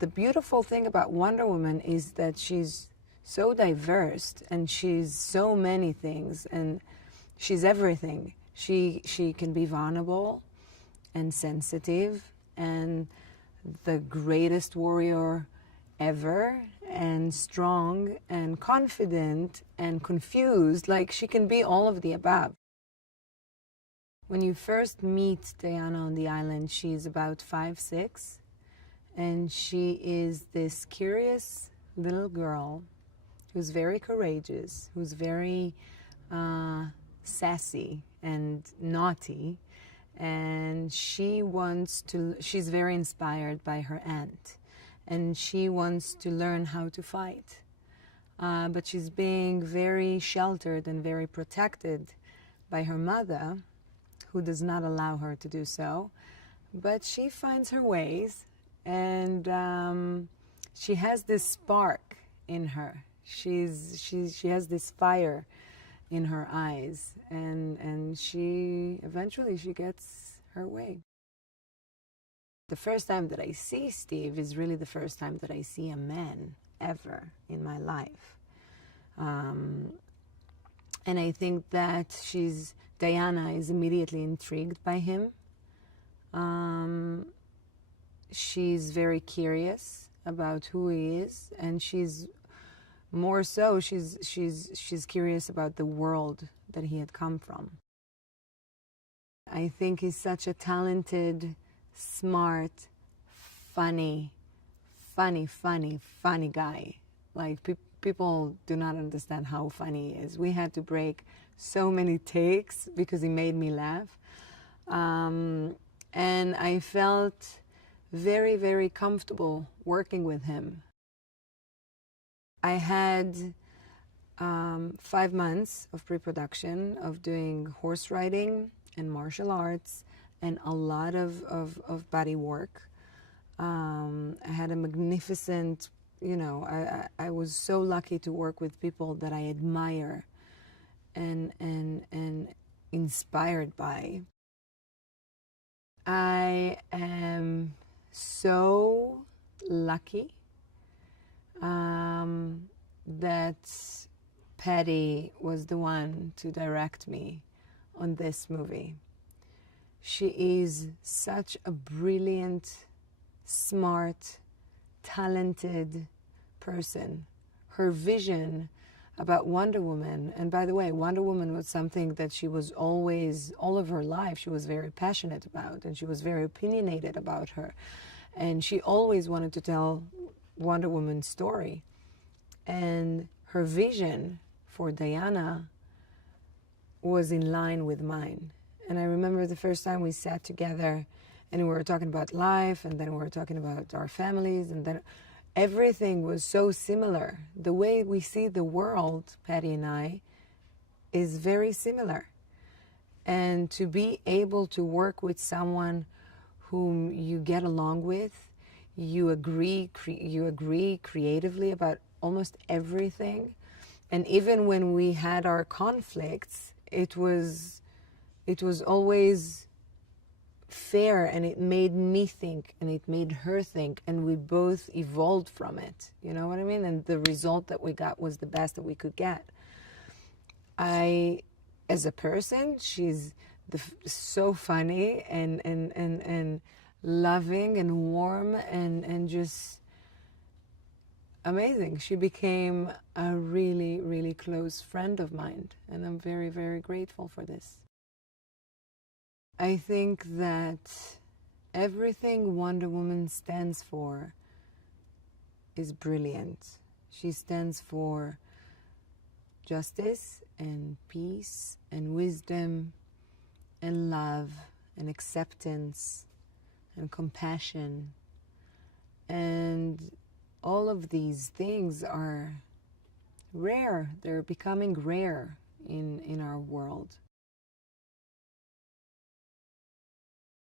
The beautiful thing about Wonder Woman is that she's so diverse and she's so many things and she's everything. She can be vulnerable and sensitive and the greatest warrior ever and strong and confident and confused. Like, she can be all of the above. When you first meet Diana on the island, she's about 5'6", and she is this curious little girl who's very courageous, who's very sassy and naughty, and she's very inspired by her aunt, and she wants to learn how to fight. But she's being very sheltered and very protected by her mother, who does not allow her to do so. But she finds her ways, and she has this spark in her. She has this fire in her eyes, and eventually she gets her way. The first time that I see Steve is really the first time that I see a man ever in my life. And I think that Diana is immediately intrigued by him. She's very curious about who he is, and she's curious about the world that he had come from. I think he's such a talented, smart, funny guy. Like, people do not understand how funny he is. We had to break so many takes because he made me laugh. And I felt very, very comfortable working with him. I had 5 months of pre-production of doing horse riding and martial arts and a lot of body work. I had a magnificent, I was so lucky to work with people that I admire and inspired by. I am so lucky that Patty was the one to direct me on this movie. She is such a brilliant, smart, talented person. Her vision about Wonder Woman, and by the way, Wonder Woman was something that she was always, all of her life, she was very passionate about, and she was very opinionated about her. And she always wanted to tell Wonder Woman's story. And her vision for Diana was in line with mine. And I remember the first time we sat together and we were talking about life, and then we were talking about our families, and then everything was so similar. The way we see the world, Patty and I, is very similar. And to be able to work with someone whom you get along with, you agree creatively about almost everything. And even when we had our conflicts, it was always fair, and it made me think and it made her think, and we both evolved from it. You know what I mean? And the result that we got was the best that we could get. As a person, she's so funny and loving and warm and just amazing. She became a really, really close friend of mine, and I'm very, very grateful for this. I think that everything Wonder Woman stands for is brilliant. She stands for justice and peace and wisdom and love and acceptance and compassion. And all of these things are rare. They're becoming rare in our world.